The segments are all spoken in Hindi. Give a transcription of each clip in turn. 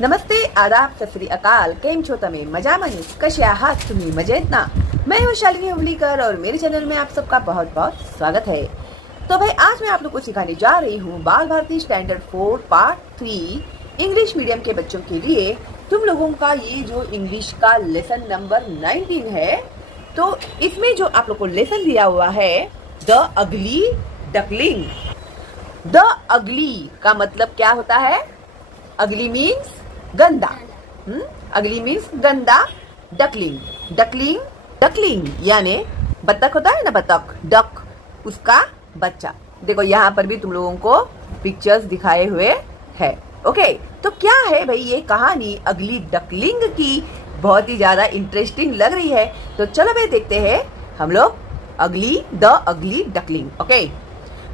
नमस्ते, आदाब, सत श्री अकाल। केम छो तमे? मजामानी? कशे आहात तुम्ही? मजेत ना? मैं हूँ शालिनी उमलीकर और मेरे चैनल में आप सबका बहुत बहुत स्वागत है। तो भाई आज मैं आप लोग को सिखाने जा रही हूँ Bal Bharati standard 4 part 3 English medium के बच्चों के लिए तुम लोगों का ये जो इंग्लिश का लेसन नंबर 19 है। तो इसमें जो आप लोग को लेसन दिया हुआ है the ugly duckling. The ugly का मतलब क्या होता है? अगली मीन्स गंदा। अगली मीन्स गंदा। डकलिंग, डकलिंग, डकलिंग यानी बतख होता है ना, बतख, डक, उसका बच्चा। देखो यहाँ पर भी तुम लोगों को पिक्चर्स दिखाए हुए है। ओके, तो क्या है भाई ये कहानी अगली डकलिंग की? बहुत ही ज्यादा इंटरेस्टिंग लग रही है। तो चलो भाई देखते हैं हम लोग the ugly duckling. Okay,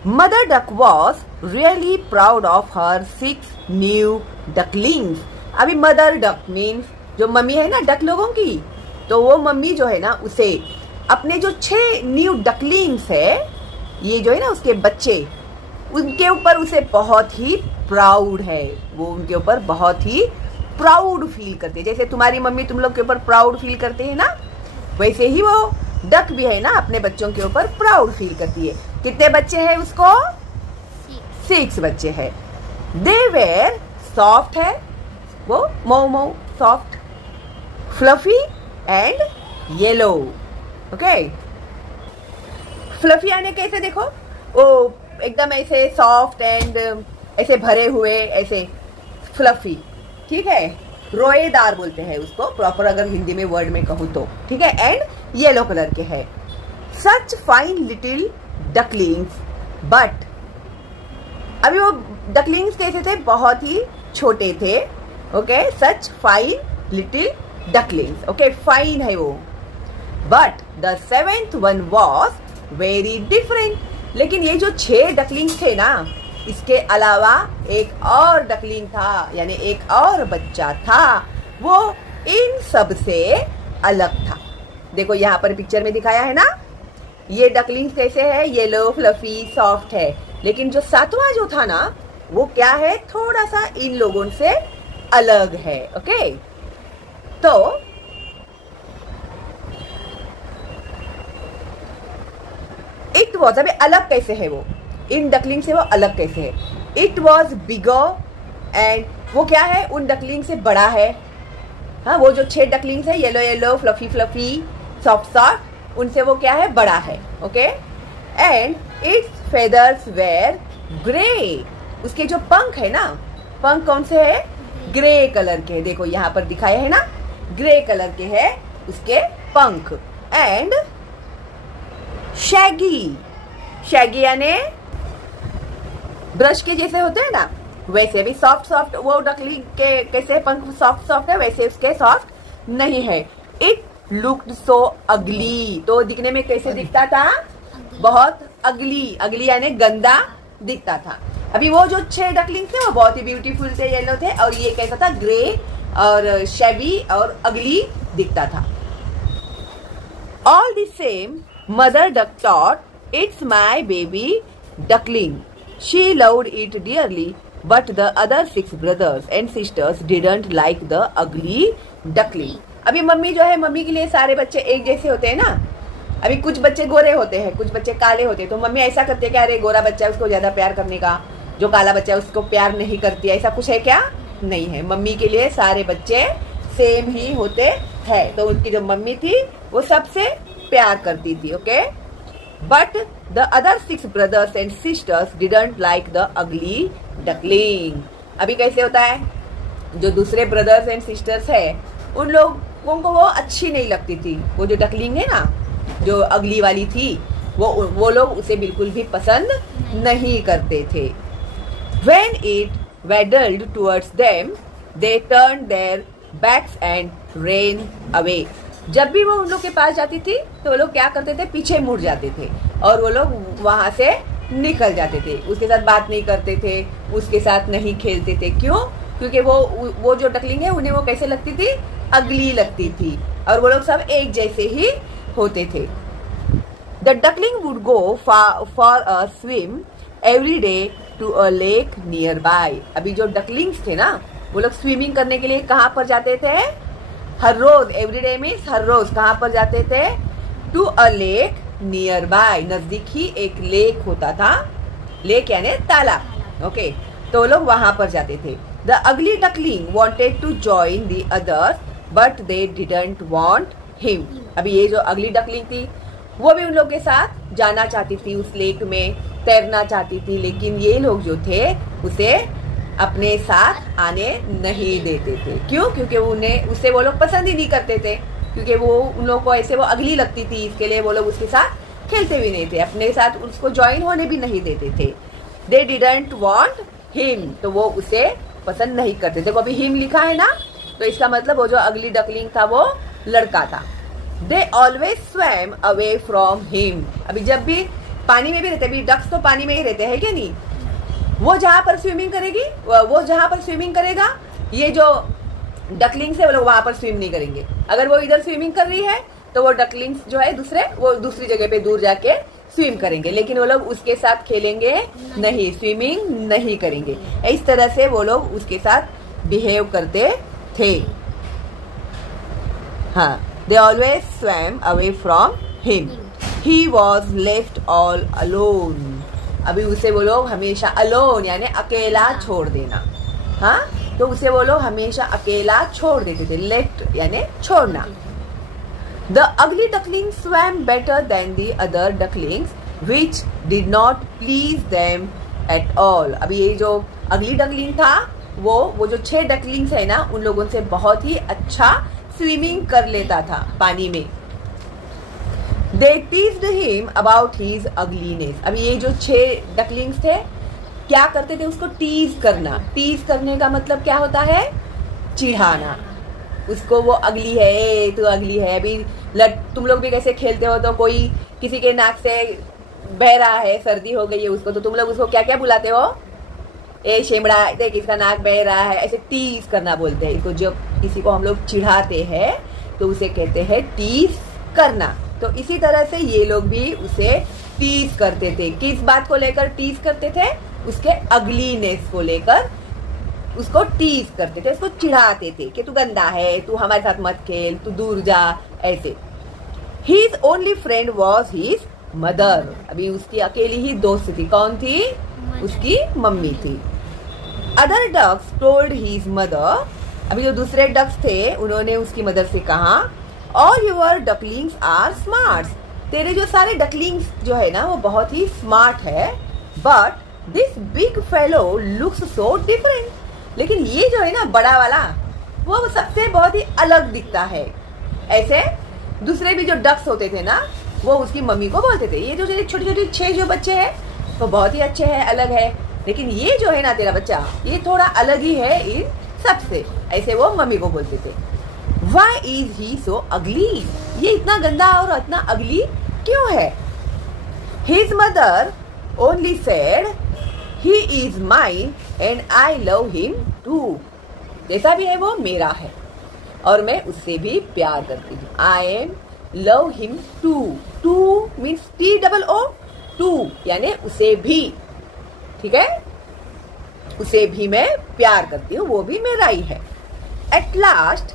mother duck was really proud of her 6 new ducklings. अभी मदर डक मीन्स जो मम्मी है ना डक लोगों की, तो वो मम्मी जो है ना उसे अपने जो 6 न्यू डकलिंग्स है, ये जो है ना उसके बच्चे, उनके ऊपर उसे बहुत ही प्राउड है। वो उनके ऊपर बहुत ही प्राउड फील करते है। जैसे तुम्हारी मम्मी तुम लोग के ऊपर प्राउड फील करते है ना, वैसे ही वो डक भी है ना अपने बच्चों के ऊपर प्राउड फील करती है। कितने बच्चे हैं उसको? 6 बच्चे हैं। दे वेर सॉफ्ट है, वो Mau Mau, soft, fluffy and yellow. Okay, fluffy यानी कैसे? देखो वो एकदम ऐसे सॉफ्ट एंड ऐसे भरे हुए, ऐसे फ्लफी, ठीक है। रोएदार बोलते हैं उसको प्रॉपर, अगर हिंदी में वर्ड में कहूँ तो, ठीक है। एंड येलो कलर के है। Such fine little ducklings but, अभी वो डकलिंग्स कैसे थे? बहुत ही छोटे थे। Okay, such fine little ducklings. Okay, fine है वो। But the 7th one was very different. लेकिन ये जो 6 डकलिंग्स थे ना, इसके अलावा एक और डकलिंग था, यानी एक और बच्चा था, वो इन सब से अलग था। देखो यहाँ पर पिक्चर में दिखाया है ना, ये डकलिंग्स कैसे है? येलो, फ्लफी, सॉफ्ट है। लेकिन जो 7वां जो था ना, वो क्या है? थोड़ा सा इन लोगों से अलग है। ओके, तो इट वॉज, अभी अलग कैसे है वो? इन डकलिंग से वो अलग कैसे है? इट वॉज बिगर एंड, वो क्या है? उन डकलिंग से बड़ा है। हाँ, वो जो 6 डकलिंग्स है, yellow yellow, fluffy fluffy, soft soft, उनसे वो क्या है? बड़ा है। Okay, and its feathers were grey. उसके जो पंख है ना, पंख कौन से है? ग्रे कलर के। देखो यहाँ पर दिखाया है ना, ग्रे कलर के है उसके पंख। एंड शैगी, शैगी यानी ब्रश के जैसे होते हैं ना, वैसे भी सॉफ्ट सॉफ्ट वो डकली के कैसे पंख सॉफ्ट सॉफ्ट है, वैसे उसके सॉफ्ट नहीं है। इट लुक्ड सो अगली, तो दिखने में कैसे दिखता था? बहुत अगली, अगली यानी गंदा दिखता था। अभी वो जो 6 डकलिंग थे वो बहुत ही ब्यूटीफुल थे, येलो थे, और ये कैसा था? ग्रे और शैबी और अगली दिखता था। All the same mother duck thought it's my baby duckling, she loved it dearly, but the other 6 brothers and sisters didn't like the ugly duckling. अभी मम्मी जो है, मम्मी के लिए सारे बच्चे एक जैसे होते हैं ना। अभी कुछ बच्चे गोरे होते हैं, कुछ बच्चे काले होते हैं, तो मम्मी ऐसा करती है कि अरे गोरा बच्चा है उसको ज्यादा प्यार करने का, जो काला बच्चा है उसको प्यार नहीं करती है। ऐसा कुछ है क्या? नहीं है। मम्मी के लिए सारे बच्चे सेम ही होते हैं। तो उनकी जो मम्मी थी वो सबसे प्यार करती थी। Okay, but the other 6 brothers and sisters didn't like the ugly duckling. अभी कैसे होता है? जो दूसरे ब्रदर्स एंड सिस्टर्स है, उन लोगों को वो अच्छी नहीं लगती थी। वो जो डकलिंग है ना, जो अगली वाली थी, वो लोग उसे बिल्कुल भी पसंद नहीं करते थे। When it waddled towards them, they turned their backs and ran away. जब भी वो उन लोग के पास जाती थी तो वो लोग क्या करते थे? पीछे मुड़ जाते थे और वो लोग वहां से निकल जाते थे। उसके साथ बात नहीं करते थे, उसके साथ नहीं खेलते थे। क्यों? क्योंकि वो जो डकलिंग है उन्हें वो कैसे लगती थी? अगली लगती थी, और वो लोग सब एक जैसे ही होते थे। The duckling would go for a swim every day to a lake nearby. अभी जो डकलिंग्स थे ना, वो लोग स्विमिंग करने के लिए कहाँ पर जाते थे? हर रोज, एवरीडे मीन्स हर रोज कहाँ पर जाते थे? To a lake nearby, नजदीक ही एक लेक होता था, लेक यानी तालाब। ओके, तो वो लोग वहां पर जाते थे। The ugly duckling wanted to join the others but they didn't want him. अभी ये जो अगली डकलिंग थी वो भी उन लोग के साथ जाना चाहती थी, उस लेक में तैरना चाहती थी, लेकिन ये लोग जो थे उसे अपने साथ आने नहीं देते थे। क्यों? क्योंकि उन्हें उससे वो लोग पसंद ही नहीं करते थे, क्योंकि वो उन लोगों को ऐसे वो अगली लगती थी, इसके लिए वो लोग उसके साथ खेलते भी नहीं थे, अपने साथ उसको ज्वाइन होने भी नहीं देते थे। दे डिडंट वॉन्ट हिम, तो वो उसे पसंद नहीं करते थे। देखो अभी हिम लिखा है ना, तो इसका मतलब वो जो अगली डकलिंग था वो लड़का था। They always swum away from him. अभी जब भी पानी में भी रहते, अभी डक्स तो पानी में ही रहते हैं क्या नहीं, वो जहां पर स्विमिंग करेगी, वो जहां पर स्विमिंग करेगा, ये जो डकलिंग्स है वो लोग वहां पर स्विम नहीं करेंगे। अगर वो इधर स्विमिंग कर रही है तो वो डकलिंग्स जो है दूसरे, वो दूसरी जगह पे दूर जाके स्विम करेंगे, लेकिन वो लोग उसके साथ खेलेंगे नहीं, स्विमिंग नहीं करेंगे। इस तरह से वो लोग उसके साथ बिहेव करते थे। हाँ, they always swum away from him. He was left all alone. अभी उसे वो लोग हमेशा अलोन यानी अकेला छोड़ देना। हाँ, तो उसे वो लोग हमेशा अकेला छोड़ देते थे, लेफ्ट यानी छोड़ना। The ugly duckling swum better than the other ducklings which did not please them at all. अभी ये जो अगली डकलिंग था वो जो 6 डकलिंग्स है ना, उन लोगों से बहुत ही अच्छा स्विमिंग कर लेता था पानी में। They teased him about his ugliness। अभी ये जो 6 डकलिंग्स थे क्या करते थे? उसको टीज करना। टीज करने का मतलब क्या होता है? चिढ़ाना। उसको वो अगली है, तू अगली है। अभी तुम लोग भी कैसे खेलते हो, तो कोई किसी के नाक से बह रहा है, सर्दी हो गई है उसको, तो तुम लोग उसको क्या क्या बुलाते हो? ए शेमड़ा, देख इसका नाक बह रहा है, ऐसे टीज करना बोलते हैं इसको। जब किसी को हम लोग चिढ़ाते हैं तो उसे कहते हैं टीज करना। तो इसी तरह से ये लोग भी उसे टीज करते थे। किस बात को लेकर टीज करते थे? उसके अगलीनेस को लेकर उसको टीज करते थे, उसको चिढ़ाते थे कि तू गंदा है, तू हमारे साथ मत खेल, तू दूर जा, ऐसे। His only friend was his mother। अभी उसकी अकेली ही दोस्त थी। कौन थी? उसकी मम्मी थी। Other ducks told his mother। अभी जो दूसरे डक्स थे उन्होंने उसकी मदर से कहा, All your ducklings are smart। तेरे जो सारे डकलिंग्स जो है ना वो बहुत ही स्मार्ट है, but this big fellow looks so different। लेकिन ये जो है ना बड़ा वाला, वो सबसे बहुत ही अलग दिखता है। ऐसे दूसरे भी जो डक्स होते थे ना, वो उसकी मम्मी को बोलते थे, ये जो छोटे छोटे 6 जो बच्चे हैं वो बहुत ही अच्छे हैं, अलग है, लेकिन ये जो है ना तेरा बच्चा, ये थोड़ा अलग ही है इन सबसे। ऐसे वो मम्मी को बोलते थे। Why is he so ugly? ये इतना गंदा और इतना अगली क्यों है? His mother only said, He is mine and I love him too। जैसा भी है वो मेरा है और मैं उससे भी प्यार करती हूँ। I love him too। Too means TOO, too यानी उसे भी, ठीक है, उसे भी मैं प्यार करती हूँ, वो भी मेरा ही है। At last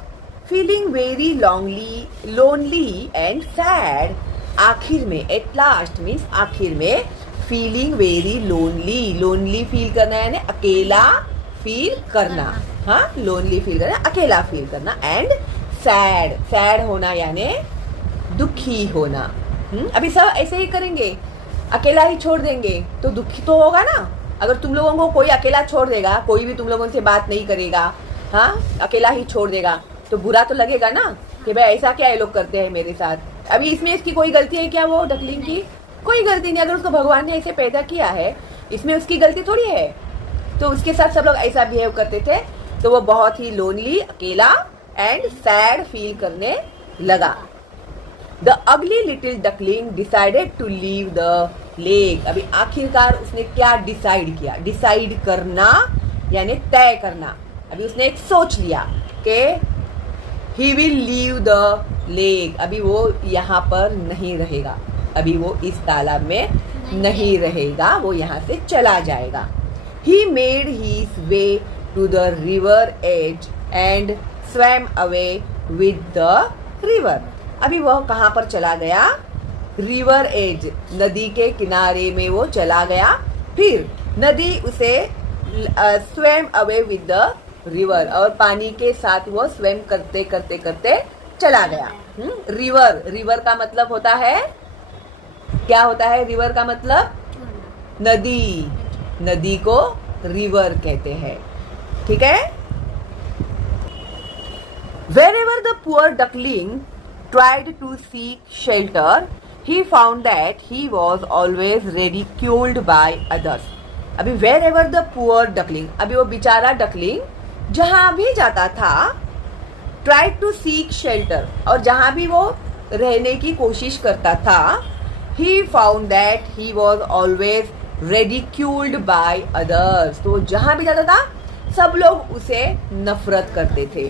feeling very lonely and sad। आखिर में, at last means आखिर में, feeling very lonely फील करना यानी अकेला फील करना। हाँ, lonely फील करना, अकेला फील करना। and sad होना यानी दुखी होना। अभी सब ऐसे ही करेंगे, अकेला ही छोड़ देंगे तो दुखी तो होगा ना। अगर तुम लोगों को कोई अकेला छोड़ देगा, कोई भी तुम लोगों से बात नहीं करेगा, हाँ, अकेला ही छोड़ देगा, तो बुरा तो लगेगा ना कि भाई ऐसा क्या ये लोग करते हैं मेरे साथ। अभी इसमें इसकी कोई गलती है क्या? वो डकलिंग की कोई गलती नहीं। अगर उसको भगवान ने ऐसे पैदा किया है, इसमें उसकी गलती थोड़ी है। तो उसके साथ सब लोग ऐसा बिहेव करते थे, तो वो बहुत ही लोनली, अकेला एंड सैड फील करने लगा। The ugly little duckling decided to leave the lake. अभी आखिरकार उसने क्या डिसाइड किया? डिसाइड करना यानी तय करना। अभी उसने एक सोच लिया कि he will leave the lake. अभी वो यहाँ पर नहीं रहेगा, अभी वो इस तालाब में नहीं रहेगा, वो यहाँ से चला जाएगा। He made his way to the river edge and swam away with the river. अभी वह कहाँ पर चला गया? रिवर एज, नदी के किनारे में वो चला गया। फिर नदी उसे swum away with the river, और पानी के साथ वो स्वैम करते करते करते चला गया। रिवर, रिवर का मतलब होता है, क्या होता है रिवर का मतलब? नदी, नदी को रिवर कहते हैं। ठीक है। Wherever the poor duckling tried to seek shelter, he found that he was always ridiculed by others. अभी wherever the poor duckling, अभी वो बेचारा डकलिंग जहां भी जाता था, tried to seek shelter, और जहां भी वो रहने की कोशिश करता था, he found that he was always ridiculed by others. तो जहां भी जाता था सब लोग उसे नफरत करते थे।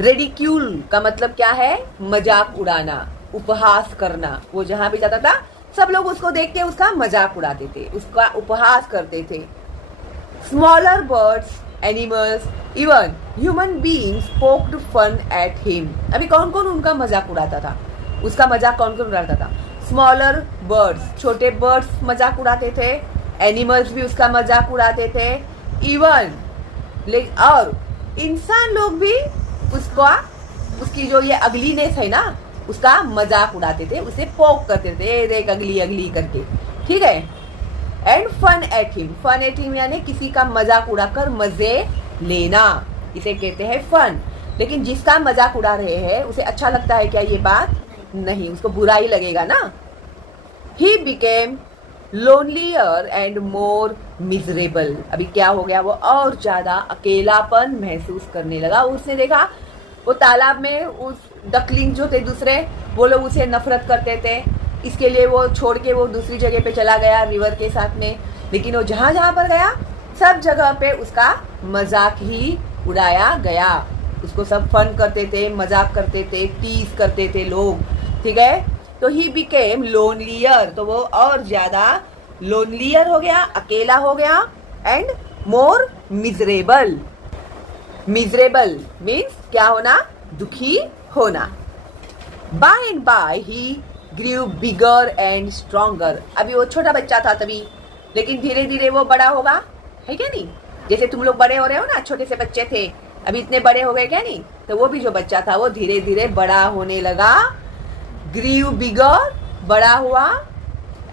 रेडिक्यूल का मतलब क्या है? मजाक उड़ाना, उपहास करना। वो जहां भी जाता था सब लोग उसको देख के उसका मजाक उड़ाते थे, उसका उपहास करते थे। Smaller birds, animals, even human beings poked fun at him. अभी कौन कौन उनका मजाक उड़ाता था? उसका मजाक कौन कौन उड़ाता था? स्मॉलर बर्ड्स, छोटे बर्ड्स मजाक उड़ाते थे, एनिमल्स भी उसका मजाक उड़ाते थे, इवन और इंसान लोग भी उसका, उसकी जो ये अगलीनेस है ना, उसका मजाक उड़ाते थे, उसे पोक करते थे, देख अगली अगली करके। ठीक है। And fun at him, fun at him यानी किसी का मजाक उड़ाकर मजे लेना, इसे कहते हैं फन। लेकिन जिसका मजाक उड़ा रहे हैं उसे अच्छा लगता है क्या ये बात? नहीं, उसको बुरा ही लगेगा ना। He became lonelier and more miserable. अभी क्या हो गया? वो और ज्यादा अकेलापन महसूस करने लगा। उसने देखा वो तालाब में उस डकलिंग जो थे दूसरे, वो लोग उसे नफरत करते थे, इसके लिए वो छोड़ के वो दूसरी जगह पे चला गया रिवर के साथ में। लेकिन वो जहां जहां पर गया सब जगह पे उसका मजाक ही उड़ाया गया, उसको सब फन करते थे, मजाक करते थे, टीज करते थे लोग। ठीक है। तो ही बिकेम लोनलियर, तो वो और ज्यादा लोनलियर हो गया, अकेला हो गया। And more miserable, miserable means क्या होना? दुखी होना। By and by he grew bigger and stronger. अभी वो छोटा बच्चा था तभी, लेकिन धीरे धीरे वो बड़ा होगा, है क्या नहीं? जैसे तुम लोग बड़े हो रहे हो ना, छोटे से बच्चे थे अभी इतने बड़े हो गए क्या नहीं? तो वो भी जो बच्चा था वो धीरे धीरे बड़ा होने लगा। ग्रीव बिगर, बड़ा हुआ,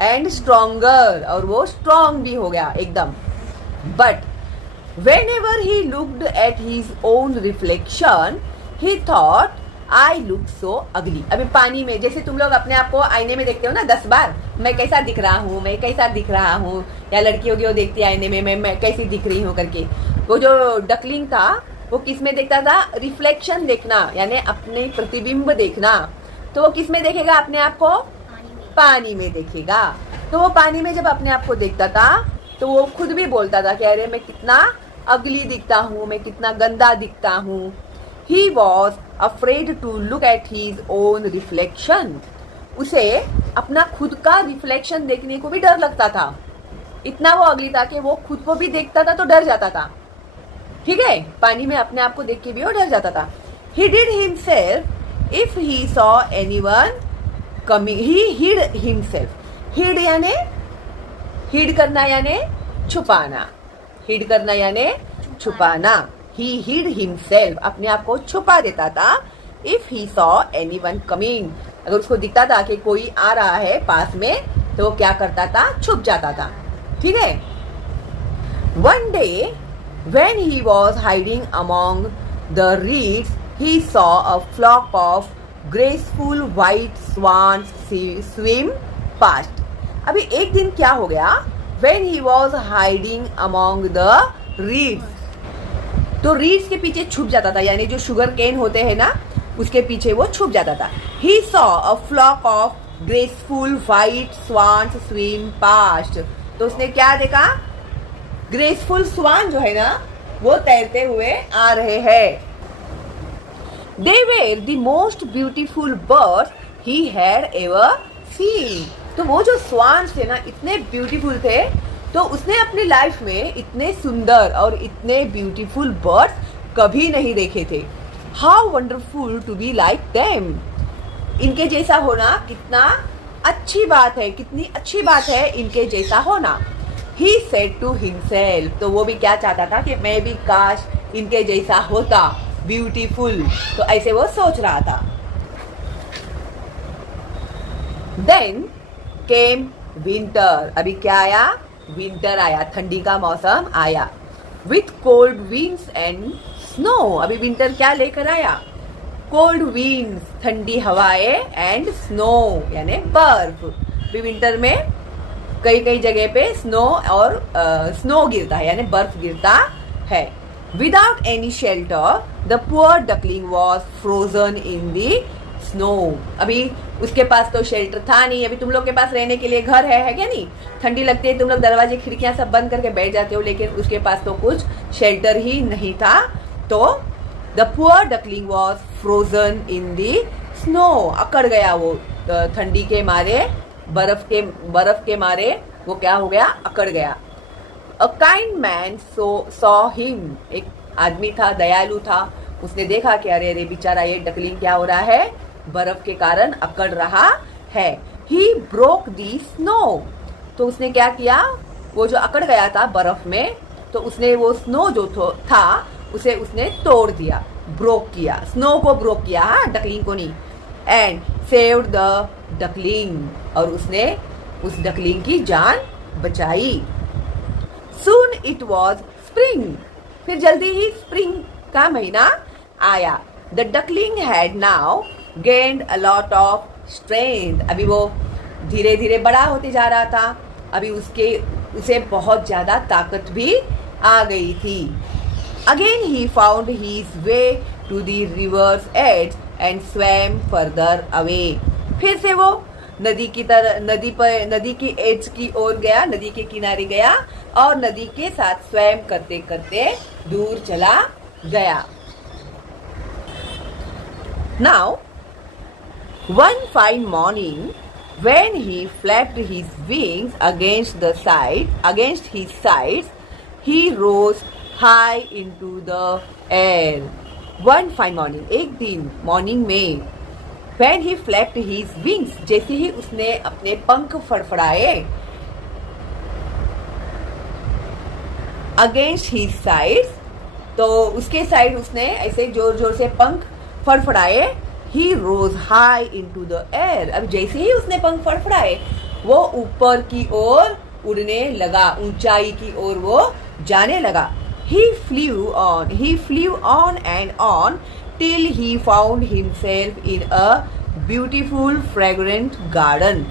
एंड स्ट्रॉन्गर, और वो स्ट्रॉन्ग भी हो गया एकदम। But whenever he looked at his own reflection, he thought, I look so ugly. अभी पानी में जैसे तुम लोग अपने आप को आईने में देखते हो ना 10 बार, मैं कैसा दिख रहा हूँ, मैं कैसा दिख रहा हूँ, या लड़की होगी वो देखती है आईने में मैं कैसी दिख रही हूँ करके। वो जो डकलिंग था वो किस में देखता था? रिफ्लेक्शन देखना, यानी अपने प्रतिबिंब देखना। तो वो किस में देखेगा अपने आप को? पानी में देखेगा। तो वो पानी में जब अपने आप को देखता था तो वो खुद भी बोलता था कि अरे मैं कितना अगली दिखता हूँ, मैं कितना गंदा दिखता हूँ। He was afraid to look at his own reflection. उसे अपना खुद का रिफ्लेक्शन देखने को भी डर लगता था, इतना वो अगली था कि वो खुद को भी देखता था तो डर जाता था। ठीक है। पानी में अपने आप को देख के भी वो डर जाता था। He did himself if he saw anyone coming. He hid himself. Hid यानी हिड करना यानी छुपाना, हिड करना यानी छुपाना। He hid himself, अपने आप को छुपा देता था। If he saw anyone coming, अगर उसको दिखता था कि कोई आ रहा है पास में तो वो क्या करता था? छुप जाता था। ठीक है। One day when he was hiding among the reeds, he saw a flock of graceful white swans swim past. अभी एक दिन क्या हो गया? When he was hiding among the reeds, तो रीड्स के पीछे छुप जाता था, यानी जो शुगर केन होते हैं ना उसके पीछे वो छुप जाता था। He saw a flock of graceful white swans swim past. तो उसने क्या देखा? ग्रेसफुल स्वान जो है ना वो तैरते हुए आ रहे हैं। They were the most beautiful birds he had ever seen. तो वो जो स्वान्स थे ना इतने ब्यूटीफुल थे, तो उसने अपनी लाइफ में इतने सुंदर और इतने ब्यूटीफुल बर्ड्स कभी नहीं देखे थे। How wonderful to be like them. इनके जैसा होना कितना अच्छी बात है, कितनी अच्छी बात है इनके जैसा होना। He said to himself, तो वो भी क्या चाहता था कि मैं भी काश इनके जैसा होता, ब्यूटीफुल, तो ऐसे वो सोच रहा था। Then came winter, अभी क्या आया? विंटर आया, ठंडी का मौसम आया। With cold winds and snow, अभी विंटर क्या लेकर आया? कोल्ड विंड्स, ठंडी हवाएं, एंड स्नो यानी बर्फ। अभी विंटर में कई कई जगह पे स्नो और स्नो गिरता है यानी बर्फ गिरता है। Without any shelter the poor duckling was frozen in the snow. अभी उसके पास तो शेल्टर था नहीं। अभी तुम लोग के पास रहने के लिए घर है क्या नहीं? ठंडी लगती है, तुम लोग दरवाजे खिड़कियां सब बंद करके बैठ जाते हो, लेकिन उसके पास तो कुछ शेल्टर ही नहीं था। तो the poor duckling was frozen in the snow, अकड़ गया वो ठंडी के मारे, बर्फ के मारे वो क्या हो गया? अकड़ गया। A kind man saw him, एक आदमी था, दयालु था, उसने देखा कि अरे अरे बेचारा ये डकलिंग क्या हो रहा है, बर्फ के कारण अकड़ रहा है। ही ब्रोक दी स्नो, तो उसने क्या किया? वो जो अकड़ गया था बर्फ में, तो उसने वो स्नो जो था उसे उसने तोड़ दिया, ब्रोक किया, स्नो को ब्रोक किया, हाँ, डकलिंग को नहीं। एंड सेव्ड द डकलिंग, और उसने उस डकलिंग की जान बचाई। सून इट वॉज स्प्रिंग, फिर जल्दी ही स्प्रिंग का महीना आया। The duckling had now gained a lot of strength, अभी वो धीरे धीरे बड़ा होते जा रहा था, अभी उसे बहुत ज्यादा ताकत भी आ गई थी। Again he found his way to the river's edge and swam further away. फिर से वो नदी की एज की ओर गया, नदी के किनारे गया और नदी के साथ स्वयं करते करते दूर चला गया। Now, one fine morning, when he flapped his wings against his sides, he rose high into the air. One fine morning, एक दिन मॉर्निंग में, when he flapped his wings, जैसे ही उसने अपने पंख फड़फड़ाए, against his sides, तो उसके साइड उसने ऐसे जोर जोर से पंख फड़फड़ाए। he rose high into the air, अब जैसे ही उसने पंख फड़फड़ाए वो ऊपर की ओर उड़ने लगा, ऊंचाई की ओर वो जाने लगा। He flew on and on till he found himself in a beautiful fragrant garden.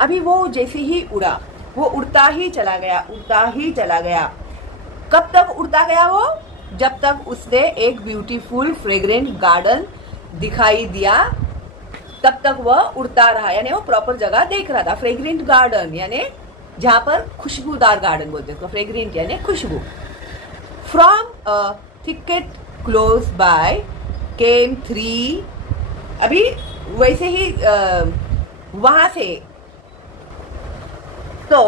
अभी वो जैसे ही उड़ा, वो उड़ता ही चला गया। कब तक उड़ता गया वो? जब तक उसने एक ब्यूटीफुल फ्रेग्रेंट गार्डन दिखाई दिया, तब तक वह उड़ता रहा, यानी वो प्रॉपर जगह देख रहा था। फ्रेग्रेंट गार्डन यानी जहां पर खुशबूदार गार्डन बोलते हैं, फ्रेग्रेंट यानी खुशबू। From a thicket close by came 3, अभी वैसे ही वहां से, तो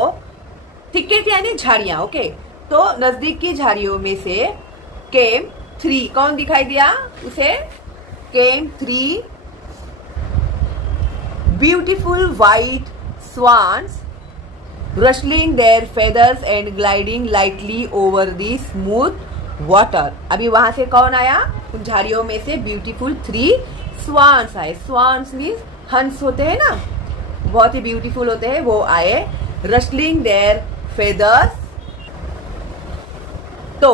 थिकेट यानी झाड़ियां, ओके, तो नजदीक की झाड़ियों में से came 3, कौन दिखाई दिया उसे? came 3 beautiful white swans rustling their feathers and gliding lightly over the smooth water. अभी वहां से कौन आया? उन झाड़ियों में से ब्यूटीफुल 3 swans आए। swans मीन्स हंस होते हैं ना, बहुत ही ब्यूटीफुल होते हैं, वो आए। rustling their feathers, तो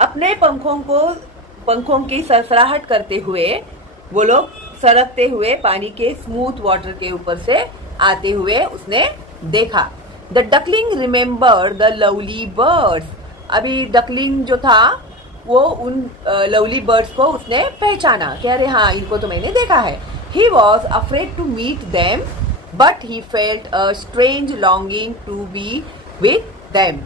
अपने पंखों की सरसराहट करते हुए वो लोग सरकते हुए पानी के स्मूथ वाटर के ऊपर से आते हुए उसने देखा। The duckling remember the lovely birds, अभी डकलिंग जो था वो उन लवली बर्ड्स को उसने पहचाना कि अरे हाँ, इनको तो मैंने देखा है। He was afraid to meet them but he felt a strange longing to be with them.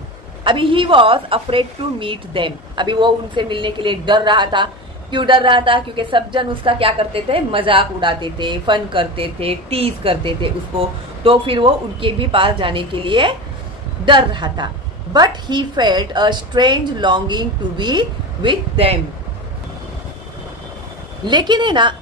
अभी he was afraid to meet them, अभी वो उनसे मिलने के लिए डर रहा था, क्यों डर रहा था? क्योंकि सब जन उसका क्या करते थे, मजाक उड़ाते थे, फन करते थे, टीज करते थे उसको, तो फिर वो उनके भी पास जाने के लिए डर रहा था। But he felt a strange longing to be with them. लेकिन है ना,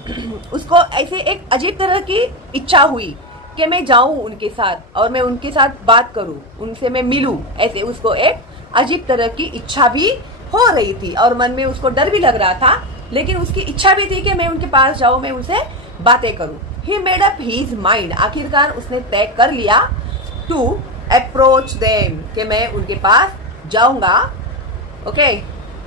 उसको ऐसे एक अजीब तरह की इच्छा हुई कि मैं जाऊं उनके साथ और मैं उनके साथ बात करूं, उनसे मैं मिलूं। ऐसे उसको एक अजीब तरह की इच्छा भी हो रही थी और मन में उसको डर भी लग रहा था, लेकिन उसकी इच्छा भी थी कि मैं उनके पास जाऊं, मैं उनसे बातें करूं। He made up his mind, आखिरकार उसने तय कर लिया, टू अप्रोच देम, कि मैं उनके पास जाऊंगा। Okay,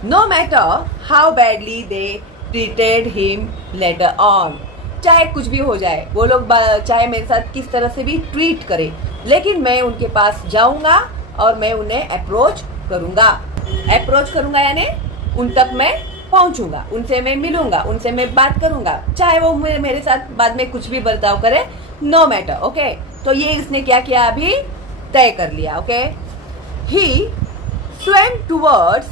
no matter how badly they treated him later on, चाहे कुछ भी हो जाए, वो लोग चाहे मेरे साथ किस तरह से भी ट्रीट करे, लेकिन मैं उनके पास जाऊंगा और मैं उन्हें अप्रोच करूंगा। अप्रोच करूंगा यानी उन तक मैं पहुंचूंगा, उनसे मैं मिलूंगा, उनसे मैं बात करूंगा, चाहे वो मेरे साथ बाद में कुछ भी बर्ताव करे, नो मैटर। ओके, तो ये इसने क्या किया, अभी तय कर लिया। Okay, he swam towards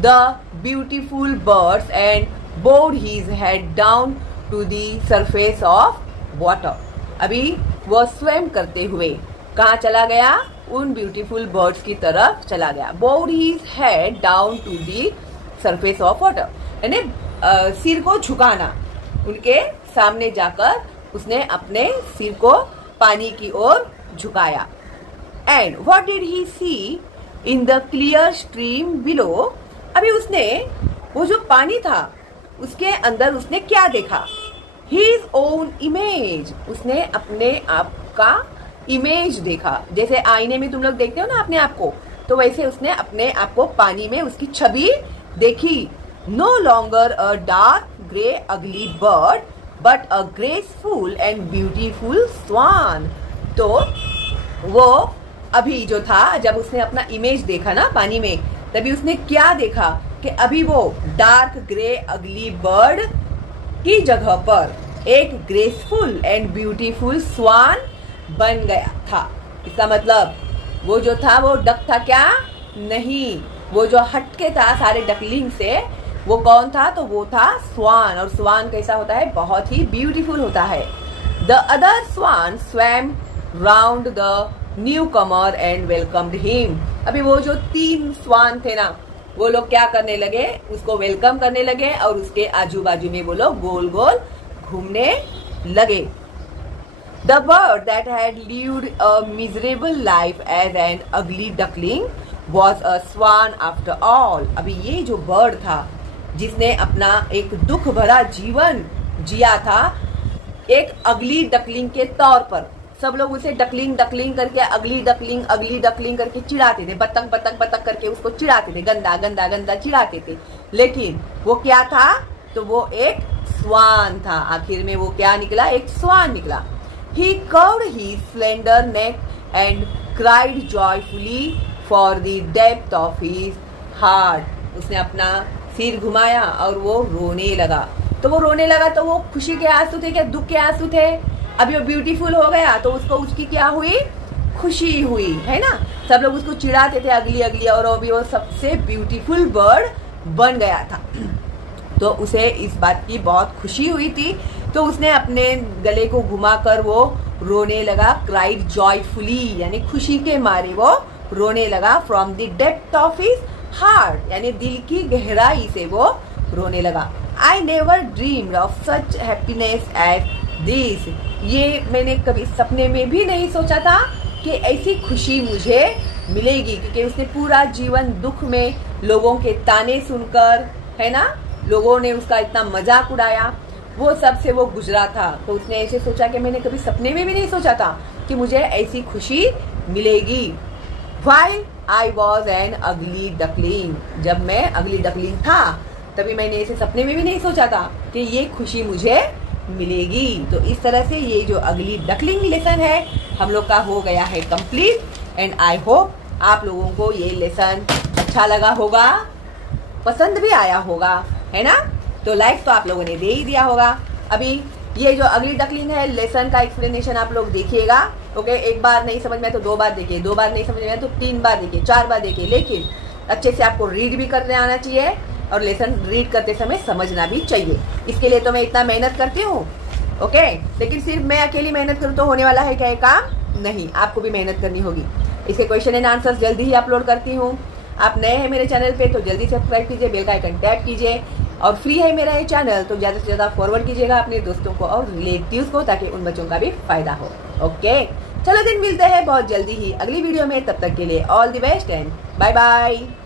the beautiful birds and bowed his head down to the surface of water। अभी वो स्वयं करते हुए कहाँ चला गया, उन ब्यूटीफुल बर्ड्स की तरफ चला गया। bowed his head down to the surface of water, यानी सिर को झुकाना, उनके सामने जाकर उसने अपने सिर को पानी की ओर झुकाया। And what did he see in the clear stream below? अभी उसने वो जो पानी था उसके अंदर उसने क्या देखा, His own image, उसने अपने आप का इमेज देखा। जैसे आईने में तुम लोग देखते हो ना अपने आप को, तो वैसे उसने अपने आप को पानी में उसकी छवि देखी। No longer a dark grey ugly bird but a graceful and beautiful swan। तो वो अभी जो था, जब उसने अपना इमेज देखा ना पानी में, तभी उसने क्या देखा कि अभी वो डार्क ग्रे अगली बर्ड की जगह पर एक ग्रेसफुल एंड ब्यूटीफुल स्वान बन गया था। इसका मतलब वो जो था वो डक था क्या? नहीं, वो जो हटके था सारे डकलिंग से, वो कौन था? तो वो था स्वान। और स्वान कैसा होता है? बहुत ही ब्यूटीफुल होता है। The other swan swam round the newcomer and welcomed him. अभी वो जो 3 स्वान थे ना, वो लोग क्या करने लगे, उसको वेलकम करने लगे और उसके आजू बाजू में वो लोग गोल गोल घूमने लगे। The bird that had lived a miserable life as an ugly duckling was a swan after all. अभी ये जो बर्ड था जिसने अपना एक दुख भरा जीवन जिया था एक अगली डकलिंग के तौर पर, सब लोग उसे डकलिंग डकलिंग करके अगली डकलिंग करके चिढ़ाते थे, बतख बतख बतख करके उसको चिढ़ाते थे, गंदा गंदा गंदा चिढ़ाते थे। लेकिन वो क्या था? तो वो एक स्वान था। आखिर में वो क्या निकला? एक स्वान निकला। He curved his slender neck and cried joyfully for the depth of his heart। उसने अपना सिर घुमाया और वो रोने लगा। तो वो रोने लगा तो वो खुशी के आंसू थे क्या दुख के आंसू थे? अभी वो ब्यूटीफुल हो गया तो उसको उसकी क्या हुई? खुशी हुई, है ना। सब लोग उसको चिढ़ाते थे अगली अगली, और अभी वो सबसे ब्यूटीफुल बर्ड बन गया था। तो उसे इस बात की बहुत खुशी हुई थी, तो उसने अपने गले को घुमाकर वो रोने लगा। क्राइड जॉयफुली यानी खुशी के मारे वो रोने लगा। From the depth of his heart यानी दिल की गहराई से वो रोने लगा। I never dreamed of such happiness as this. ये मैंने कभी सपने में भी नहीं सोचा था कि ऐसी खुशी मुझे मिलेगी, क्योंकि उसने पूरा जीवन दुख में लोगों के ताने सुनकर, है ना, लोगों ने उसका इतना मजाक उड़ाया, वो सब से वो गुजरा था। तो उसने ऐसे सोचा कि मैंने कभी सपने में भी नहीं सोचा था कि मुझे ऐसी खुशी मिलेगी। While I was an ugly duckling, जब मैं अगली डकलिंग था तभी मैंने ऐसे सपने में भी नहीं सोचा था कि ये खुशी मुझे मिलेगी। तो इस तरह से ये जो अगली डकलिंग लेसन है हम लोग का हो गया है कंप्लीट। एंड आई होप आप लोगों को ये लेसन अच्छा लगा होगा, पसंद भी आया होगा, है ना। तो लाइक तो आप लोगों ने दे ही दिया होगा। अभी ये जो अगली डकलिंग है लेसन का एक्सप्लेनेशन आप लोग देखिएगा। ओके, एक बार नहीं समझ में तो 2 बार देखिए, 2 बार नहीं समझ में तो 3 बार देखिए, 4 बार देखिए, लेकिन अच्छे से आपको रीड भी करने आना चाहिए और लेसन रीड करते समय समझना भी चाहिए। इसके लिए तो मैं इतना मेहनत करती हूँ, ओके। लेकिन सिर्फ मैं अकेली मेहनत करूँ तो होने वाला है क्या ये काम? नहीं, आपको भी मेहनत करनी होगी। इसके क्वेश्चन एंड आंसर्स जल्दी ही अपलोड करती हूँ। आप नए हैं मेरे चैनल पे तो जल्दी सब्सक्राइब कीजिए, बेल का आइकन टैप कीजिए, और फ्री है मेरा ये चैनल तो ज़्यादा से ज़्यादा फॉरवर्ड कीजिएगा अपने दोस्तों को और रिलेटिव्स को, ताकि उन बच्चों का भी फायदा हो, ओके। चलो दिन मिलते हैं बहुत जल्दी ही अगली वीडियो में, तब तक के लिए all the best and bye bye.